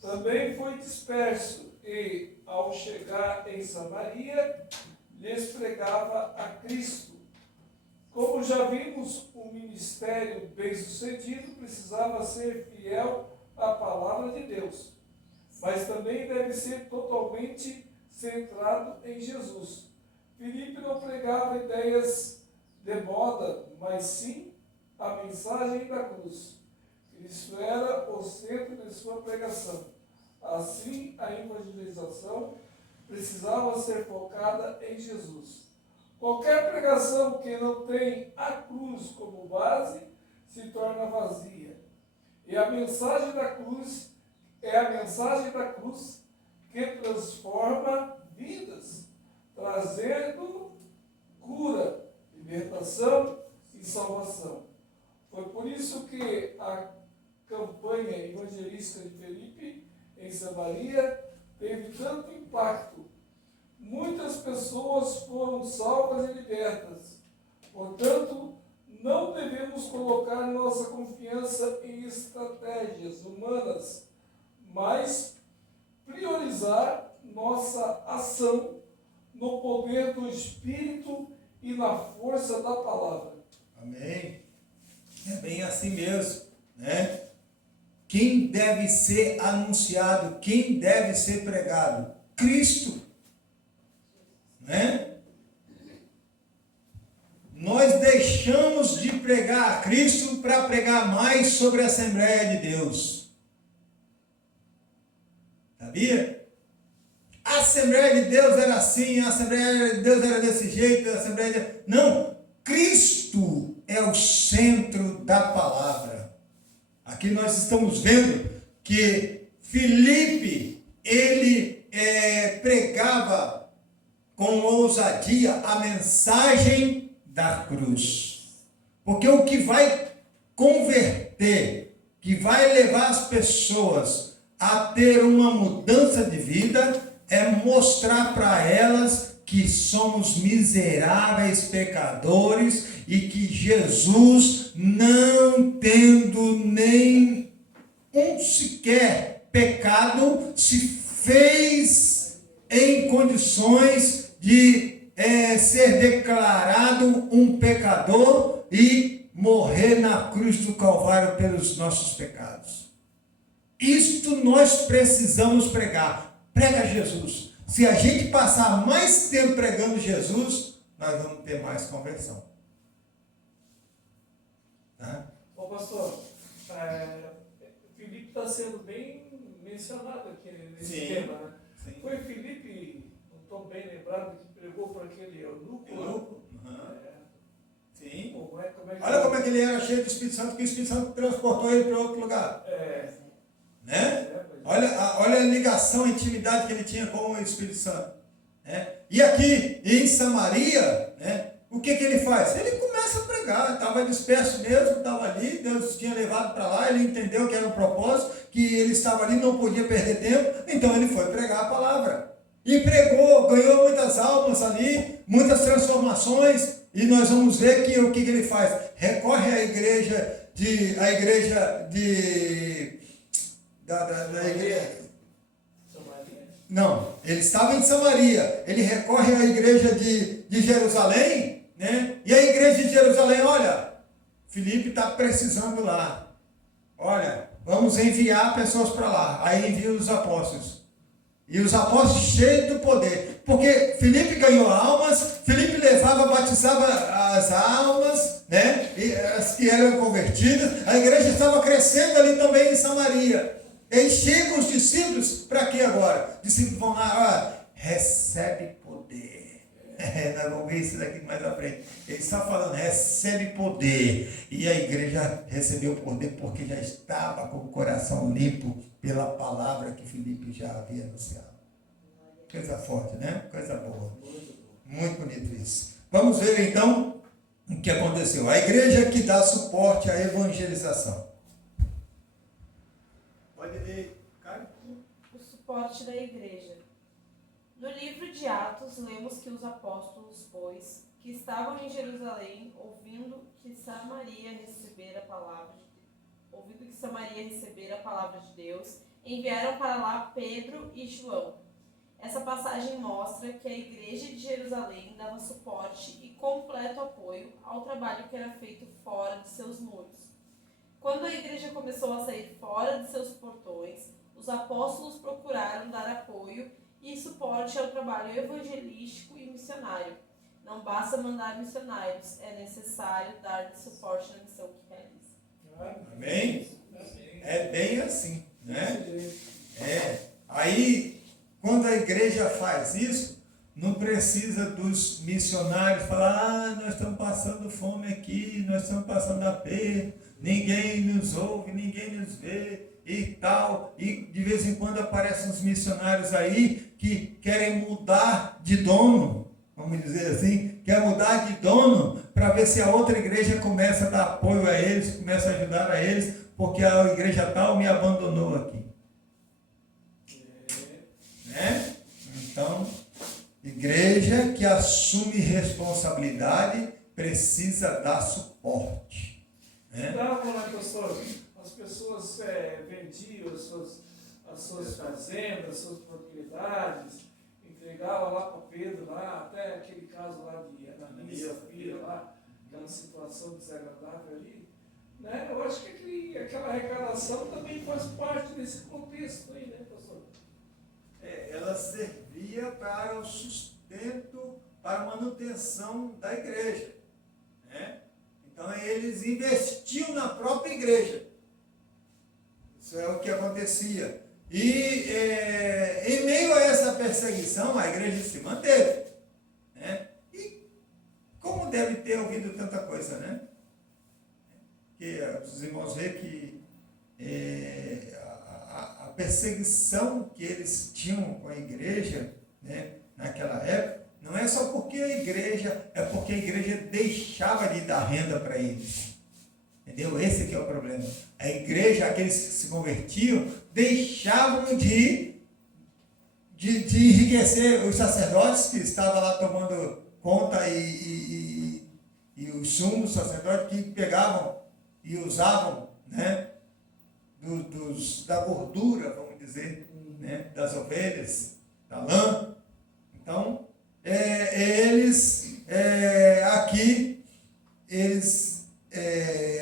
também foi disperso e, ao chegar em Samaria, lhes pregava a Cristo. Como já vimos, o ministério bem-sucedido precisava ser fiel à palavra de Deus, mas também deve ser totalmente centrado em Jesus. Filipe não pregava ideias de moda, mas sim a mensagem da cruz. Cristo era o centro de sua pregação. Assim, a evangelização precisava ser focada em Jesus. Qualquer pregação que não tem a cruz como base se torna vazia. E a mensagem da cruz é a mensagem da cruz que transforma vidas, trazendo cura, libertação e salvação. Foi por isso que a campanha evangelística de Filipe em Samaria teve tanto impacto. Muitas pessoas foram salvas e libertas. Portanto, não devemos colocar nossa confiança em estratégias humanas, mas priorizar nossa ação no poder do Espírito e na força da palavra. Amém? É bem assim mesmo, né? Quem deve ser anunciado, quem deve ser pregado? Cristo, né? Nós deixamos de pregar a Cristo para pregar mais sobre a Assembleia de Deus. Sabia? A Assembleia de Deus era assim, a Assembleia de Deus era desse jeito, a Assembleia de... Não, Cristo é o centro da palavra. Aqui nós estamos vendo que Filipe, ele pregava com ousadia a mensagem da cruz. Porque o que vai converter, que vai levar as pessoas a ter uma mudança de vida, é mostrar para elas que somos miseráveis pecadores e que Jesus, não tendo nem sequer pecado, se fez em condições de ser declarado um pecador e morrer na cruz do Calvário pelos nossos pecados. Isto nós precisamos pregar. Prega Jesus. Se a gente passar mais tempo pregando Jesus, nós vamos ter mais conversão. Tá? Ô pastor, Filipe está sendo bem mencionado aqui nesse Sim, tema, né? sim. Foi Filipe, não estou bem lembrado, que pregou para aquele eunuco? Eunuco? Né? Sim. Como é que Olha como é que ele era cheio do Espírito Santo, que o Espírito Santo transportou ele para outro lugar. Né? Olha a ligação, a intimidade que ele tinha com o Espírito Santo. Né? E aqui em Samaria, né, o que ele faz? Ele começa a pregar, estava disperso mesmo, estava ali, Deus tinha levado para lá, ele entendeu que era um propósito, que ele estava ali, não podia perder tempo, então ele foi pregar a palavra. E pregou, ganhou muitas almas ali, muitas transformações, e nós vamos ver que o que ele faz? Recorre à igreja da igreja. Não, ele estava em Samaria, ele recorre à igreja de Jerusalém, né? E a igreja de Jerusalém, olha, Filipe está precisando lá, olha, vamos enviar pessoas para lá. Aí envia os apóstolos, e os apóstolos cheios do poder, porque Filipe ganhou almas, Filipe levava, batizava as almas, né? E as que eram convertidas, a igreja estava crescendo ali também em Samaria. E aí chegam os discípulos, para quê agora? Os discípulos vão lá, recebe poder. Nós vamos ver isso daqui mais à frente. Ele está falando, recebe poder. E a igreja recebeu poder porque já estava com o coração limpo pela palavra que Filipe já havia anunciado. Coisa forte, né? Coisa boa. Muito bonito isso. Vamos ver então o que aconteceu. A igreja que dá suporte à evangelização. Pode ler, Caio. O suporte da igreja. No livro de Atos, lemos que os apóstolos, pois, que estavam em Jerusalém, ouvindo que Samaria recebera a palavra de Deus, enviaram para lá Pedro e João. Essa passagem mostra que a igreja de Jerusalém dava suporte e completo apoio ao trabalho que era feito fora de seus muros. Quando a igreja começou a sair fora de seus portões, os apóstolos procuraram dar apoio e suporte ao trabalho evangelístico e missionário. Não basta mandar missionários, é necessário dar suporte na missão que realiza. Amém? É bem assim, né? Aí, quando a igreja faz isso, não precisa dos missionários falar, nós estamos passando fome aqui, nós estamos passando aperto, ninguém nos ouve, ninguém nos vê e tal. E de vez em quando aparecem uns missionários aí que querem mudar de dono, vamos dizer assim, quer mudar de dono para ver se a outra igreja começa a dar apoio a eles, começa a ajudar a eles, porque a igreja tal me abandonou aqui. Né? Então, igreja que assume responsabilidade precisa dar suporte. Né? Estavam lá, pastor, as pessoas vendiam as suas fazendas, as suas propriedades, entregavam lá para Pedro, lá, até aquele caso lá de Ananias e Safira, lá, aquela situação desagradável ali. Né? Eu acho que aquela arrecadação também faz parte desse contexto aí, né, pastor? Ela servia para o sustento, para a manutenção da igreja. Né? Então eles investiam na própria igreja. Isso é o que acontecia. E em meio a essa perseguição, a igreja se manteve. Né? E como deve ter ouvido tanta coisa, né? Que os irmãos veem que a perseguição que eles tinham com a igreja, né, naquela época, não é só porque a igreja, é porque a igreja deixava de dar renda para eles. Entendeu? Esse que é o problema. A igreja, aqueles que se convertiam, deixavam de de enriquecer os sacerdotes que estavam lá tomando conta e os sumos sacerdotes que pegavam e usavam, né, da gordura, vamos dizer, né, das ovelhas, da lã. Então,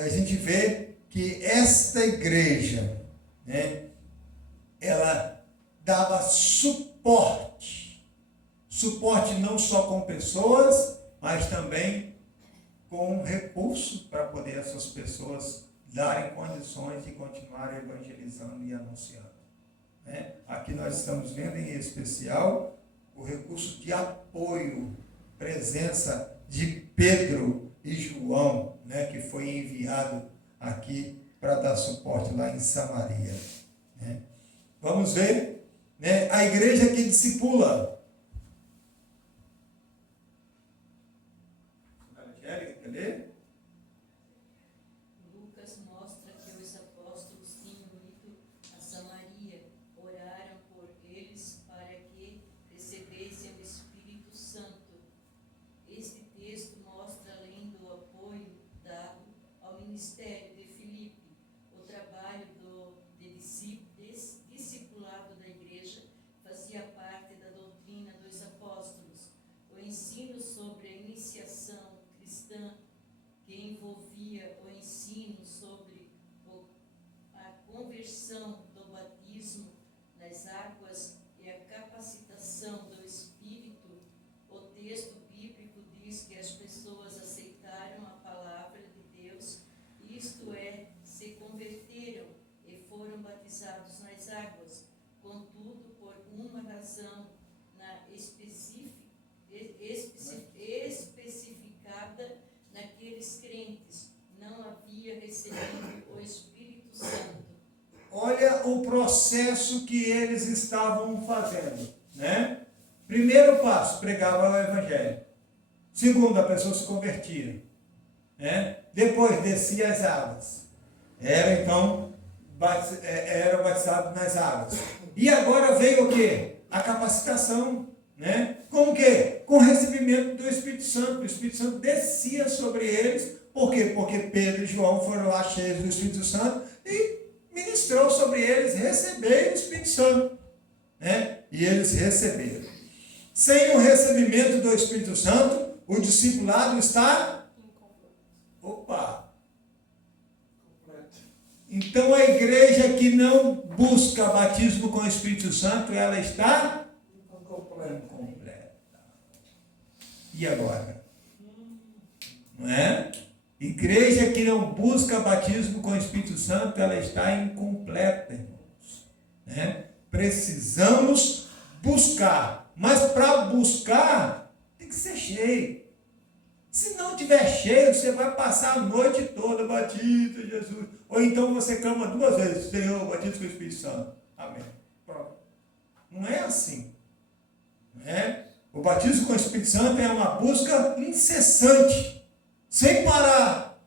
a gente vê que esta igreja, né, ela dava suporte não só com pessoas, mas também com recursos para poder essas pessoas darem condições de continuarem evangelizando e anunciando, né? Aqui nós estamos vendo em especial o recurso de apoio, presença de Pedro e João, né, que foi enviado aqui para dar suporte lá em Samaria, né? Vamos ver, né, a igreja que discipula. Angélica, quer ler? Lucas mostra que os apóstolos tinham ido a Samaria, oraram por eles para que recebessem o Espírito Santo. Este texto mostra, além do apoio dado ao ministério de Filipe, o trabalho discipulado da igreja fazia parte da doutrina dos apóstolos. O ensino sobre a iniciação cristã, que envolvia o ensino sobre a conversão do batismo nas águas e a capacitação do Espírito. O texto bíblico diz que as pessoas aceitaram a palavra de Deus, isto é, se converteram e foram batizados nas águas, contudo, por uma razão especificada naqueles crentes, não havia recebido o Espírito Santo. Olha o processo que eles estavam fazendo, né? Primeiro passo, pregava o evangelho. Segundo, a pessoa se convertia, né? Depois descia as águas. Era batizado nas águas. E agora veio o quê? A capacitação, né? Com o quê? Com o recebimento do Espírito Santo. O Espírito Santo descia sobre eles. Por quê? Porque Pedro e João foram lá cheios do Espírito Santo e ministrou sobre eles, receberam o Espírito Santo, né? E eles receberam. Sem o recebimento do Espírito Santo, o discipulado está... Opa! Então a igreja que não busca batismo com o Espírito Santo, ela está incompleta. E agora? Não é? Igreja que não busca batismo com o Espírito Santo, ela está incompleta, irmãos, né? Precisamos buscar, mas para buscar tem que ser cheio. Se não tiver cheio, você vai passar a noite toda, batiza Jesus. Ou então você clama 2 vezes, Senhor, batiza com o Espírito Santo. Amém. Pronto. Não é assim. Não é? O batismo com o Espírito Santo é uma busca incessante, sem parar.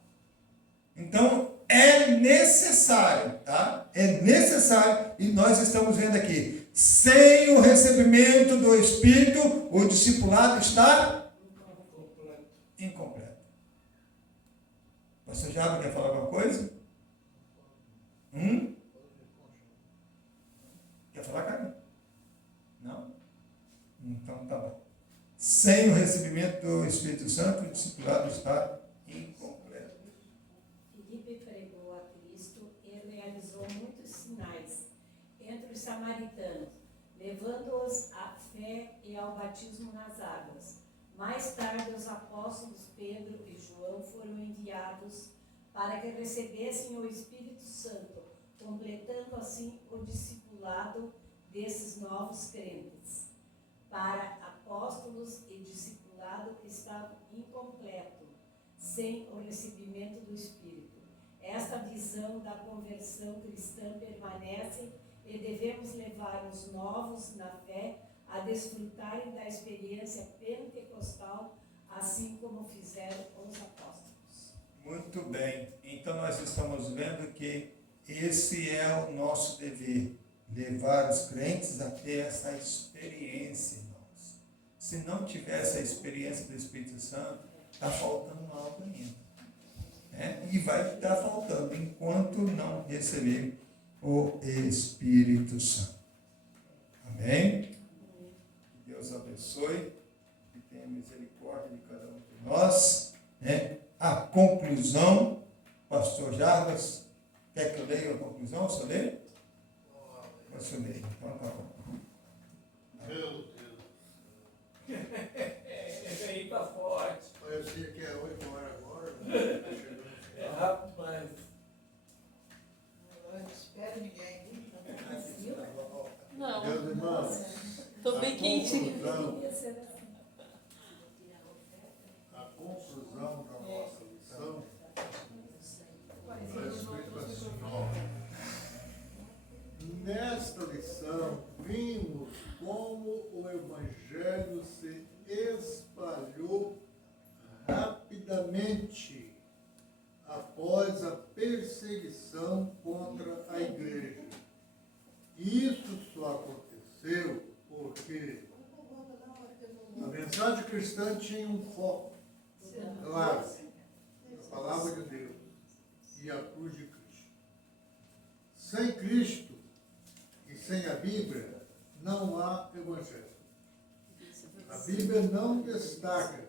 Então, é necessário, tá? É necessário, e nós estamos vendo aqui, sem o recebimento do Espírito, o discipulado está incompleto. Pastor Jago quer falar alguma coisa? Quer falar, Carmen? Não? Então tá bom. Sem o recebimento do Espírito Santo, o discipulado está incompleto. Filipe pregou a Cristo e realizou muitos sinais entre os samaritanos, levando-os à fé e ao batismo nas águas. Mais tarde, os apóstolos Pedro e João foram enviados para que recebessem o Espírito Santo, completando assim o discipulado desses novos crentes. Para apóstolos e discipulado estava incompleto, sem o recebimento do Espírito. Esta visão da conversão cristã permanece e devemos levar os novos na fé a desfrutarem da experiência pentecostal, assim como fizeram os apóstolos. Muito bem. Então nós estamos vendo que esse é o nosso dever, levar os crentes a ter essa experiência, irmãos. Se não tiver essa experiência do Espírito Santo, está faltando algo ainda. Né? E vai estar faltando enquanto não receber o Espírito Santo. Amém? Que Deus abençoe, que tenha misericórdia de cada um de nós. Né? A conclusão, pastor Jarbas, quer que eu leia a conclusão? Você lê? Você lê, então tá bom. Meu Deus. Aí tá forte. Parecia que é 8 horas agora. Né? Rapaz. Eu não espero ninguém. Não, Meus irmãos, tô bem quentinho. A conclusão da nossa lição está escrito assim, ó. Nesta lição, vimos como o Evangelho se espalhou rapidamente após a perseguição contra a igreja. Isso só aconteceu porque a mensagem cristã tinha um foco claro, a palavra de Deus e a cruz de Cristo. Sem Cristo e sem a Bíblia, não há Evangelho. A Bíblia não destaca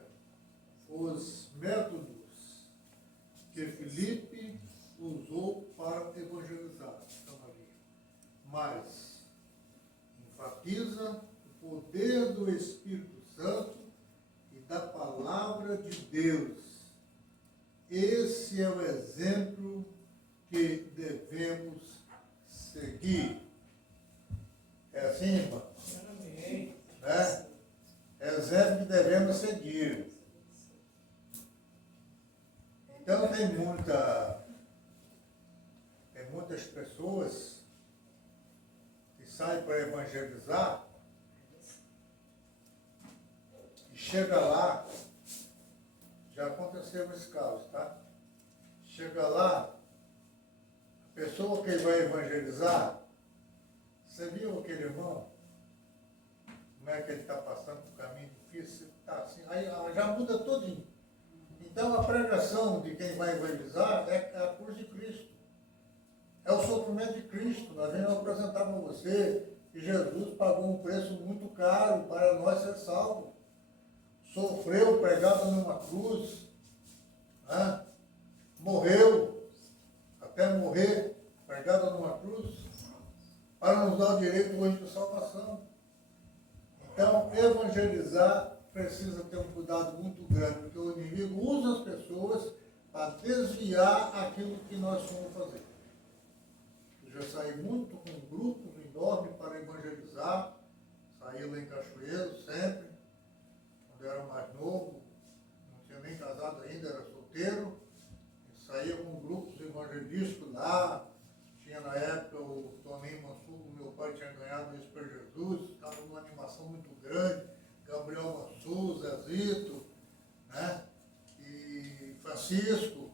os métodos que Filipe usou para evangelizar Samaria, mas enfatiza o poder do Espírito Santo e da palavra de Deus. Esse é o exemplo que devemos seguir. É assim, irmão? Amém. Né? É o exemplo que devemos seguir. Então tem muitas pessoas que saem para evangelizar e chega lá, já aconteceu esse caso, tá? Chega lá, a pessoa que vai evangelizar, você viu aquele irmão? Como é que ele está passando por caminho difícil? Tá assim, aí já muda tudinho. Então a pregação de quem vai evangelizar é a cruz de Cristo. É o sofrimento de Cristo. Nós vamos apresentar para você que Jesus pagou um preço muito caro para nós ser salvos. Sofreu pregado numa cruz, né? Morreu, até morrer, pregado numa cruz, para nos dar o direito hoje de salvação. Então, evangelizar precisa ter um cuidado muito grande, porque o inimigo usa as pessoas para desviar aquilo que nós vamos fazer. Eu já saí muito com um grupo enorme para evangelizar, saí lá em Cachoeiro sempre, quando eu era mais novo, não tinha nem casado ainda, era solteiro, e saía com grupos evangelísticos lá, tinha na época o Toninho Mansur, meu pai tinha ganhado isso para Jesus, estava numa animação muito grande, Gabriel Mansur, Zezito, né? E Francisco.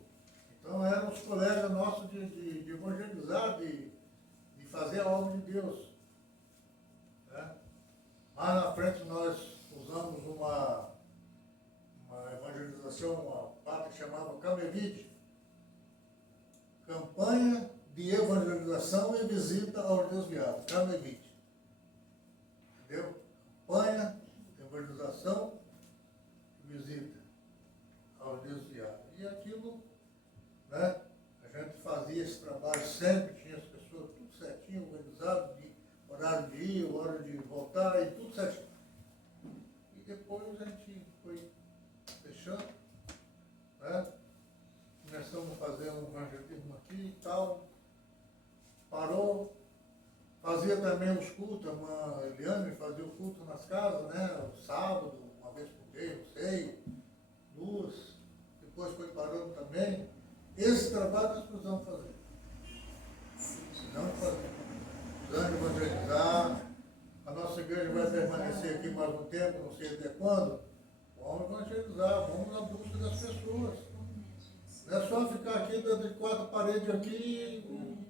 Então eram os colegas nossos de evangelizar, de fazer a obra de Deus. Né? Mais na frente nós usamos uma evangelização, uma parte que chamava Camevide, campanha de evangelização e visita aos desviados, Camevide. Entendeu? Campanha, evangelização e visita aos desviados. E aquilo, né? A gente fazia esse trabalho sempre, tinha as pessoas tudo certinho, organizado, de horário de ir, hora de voltar, e tudo certinho. E depois a gente foi fechando, né? Começamos a fazer um evangelismo aqui e tal, parou, fazia também os cultos, a irmã Eliane fazia o culto nas casas, né? O sábado, uma vez por mês, não sei, duas, depois foi parando também. Esse trabalho nós precisamos fazer. Precisamos fazer. Precisamos evangelizar. A nossa igreja vai permanecer aqui mais um tempo, não sei até quando. Vamos evangelizar, vamos na busca das pessoas. Não é só ficar aqui dentro de 4 paredes aqui,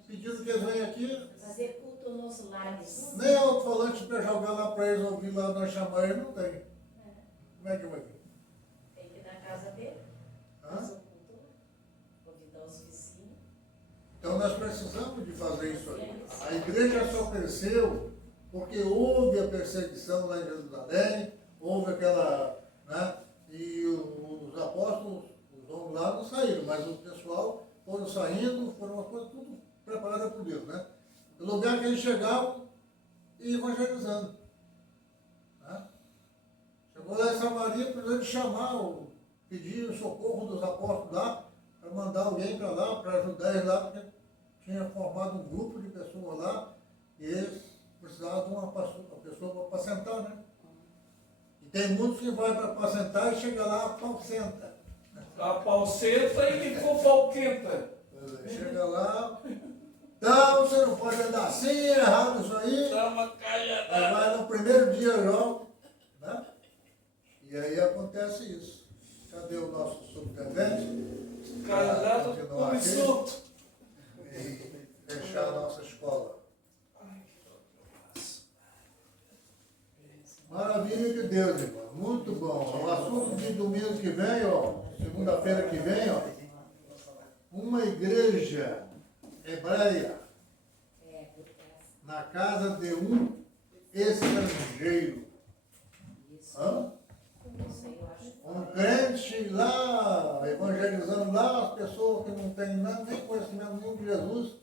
pedindo que eles venham aqui. Fazer culto dos nossos lares. Nem alto-falante para jogar lá para eles ouvir lá, nós chamar eles, não tem. Como é que vai ver? Tem que ir na casa dele, Hã? fazer o culto, convidar os vizinhos. Então nós precisamos de fazer isso aí. A igreja só cresceu porque houve a perseguição lá em Jerusalém, houve aquela, né? E os apóstolos, os homens lá não saíram, mas o pessoal foram saindo, foram uma coisa tudo preparada por Deus, né? O lugar que eles chegavam e evangelizando. Né? Chegou lá em Samaria, precisou de chamar, pedir o socorro dos apóstolos lá, para mandar alguém para lá, para ajudar eles lá, porque tinha formado um grupo de pessoas lá e eles precisavam de uma pessoa para apacentar, né? E tem muitos que vai para apacentar e chega lá, apacenta. Apalcenta e ficou palquenta. Chega lá, não, você não pode andar assim, é errado isso aí. Dá uma Aí calhada. vai no primeiro dia já, né? E aí acontece isso. Cadê o nosso subtenente? Calhada Continuar por aqui insulto. e fechar a nossa escola. Maravilha de Deus, irmão. Muito bom. O assunto de domingo que vem, ó, segunda-feira que vem, ó, uma igreja hebreia na casa de um estrangeiro. Hã? Um crente lá, evangelizando lá, as pessoas que não têm nem conhecimento nenhum de Jesus.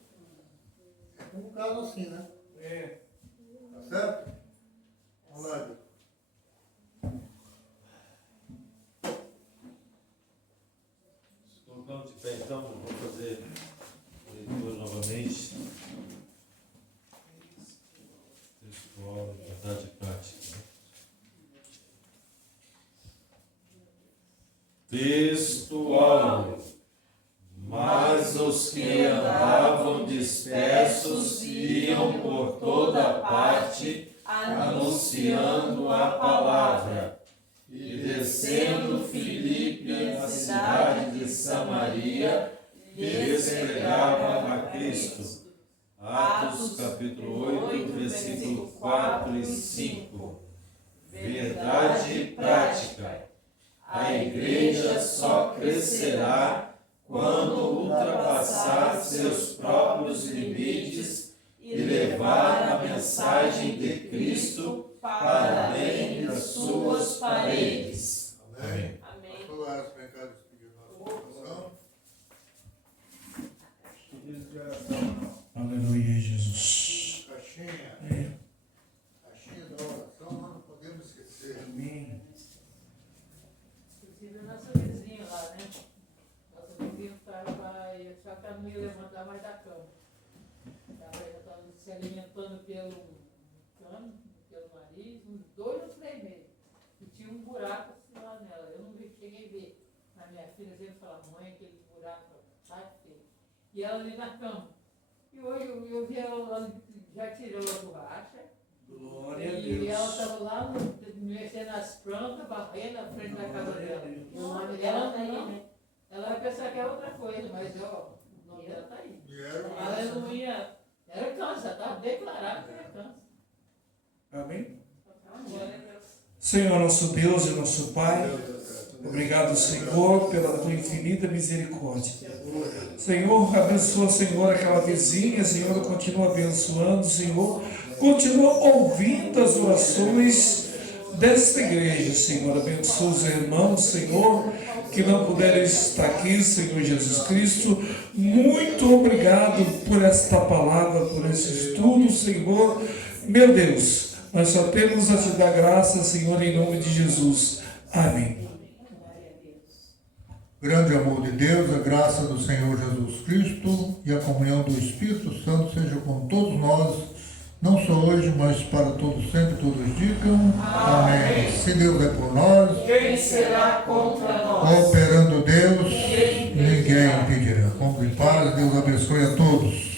É um caso assim, né? É. Tá certo? Vamos lá, Diego. Colocamos de pé então, vamos fazer a leitura novamente. Textual, verdade prática. Textual. Mas os que andavam dispersos iam por toda parte anunciando a palavra. E descendo Filipe à cidade de Samaria, lhes pregava a Cristo. Atos capítulo 8, versículo 4 e 5. Verdade prática. A igreja só crescerá quando ultrapassar seus próprios limites e levar a mensagem de Cristo para além das suas paredes. Amém. Amém. Pastor Lares, vem cá despedir nossa oração. Pedido de oração. Aleluia, Jesus. Caixinha. Caixinha da oração, nós não podemos esquecer. Amém. Inclusive, o nosso vizinho lá, né? Nosso vizinho só que não ia levantar mais da cama. Estava se alimentando pelo cano, pelo nariz, uns 2 ou 3 meses. E tinha um buraco assim lá nela. Eu não cheguei a ver. A minha filha sempre fala, mãe, aquele buraco, tá feio. E ela ali na cama. E hoje eu vi ela já tirou a borracha. Glória a E Deus. ela estava lá mexendo as plantas, varrendo na frente da casa dela. O nome dela tá aí, né? Ela vai pensar que é outra coisa, mas ó, o nome dela tá aí. E era uma Aleluia. Era câncer, estava declarado que era câncer. Amém. Glória a Deus. Senhor, nosso Deus e nosso Pai, obrigado, Senhor, pela tua infinita misericórdia. Senhor, abençoa, Senhor, aquela vizinha, Senhor, continua abençoando, Senhor, continua ouvindo as orações desta igreja, Senhor. Abençoa os irmãos, Senhor, que não puderam estar aqui, Senhor Jesus Cristo. Muito obrigado por esta palavra, por esse estudo, Senhor. Meu Deus, nós só temos a te dar graça, Senhor, em nome de Jesus. Amém. grande amor de Deus, a graça do Senhor Jesus Cristo e a comunhão do Espírito Santo seja com todos nós, não só hoje, mas para todos sempre, todos digam amém. Se Deus é por nós, Quem será contra nós? operando Deus, ninguém impedirá. Vamos em paz, Deus abençoe a todos.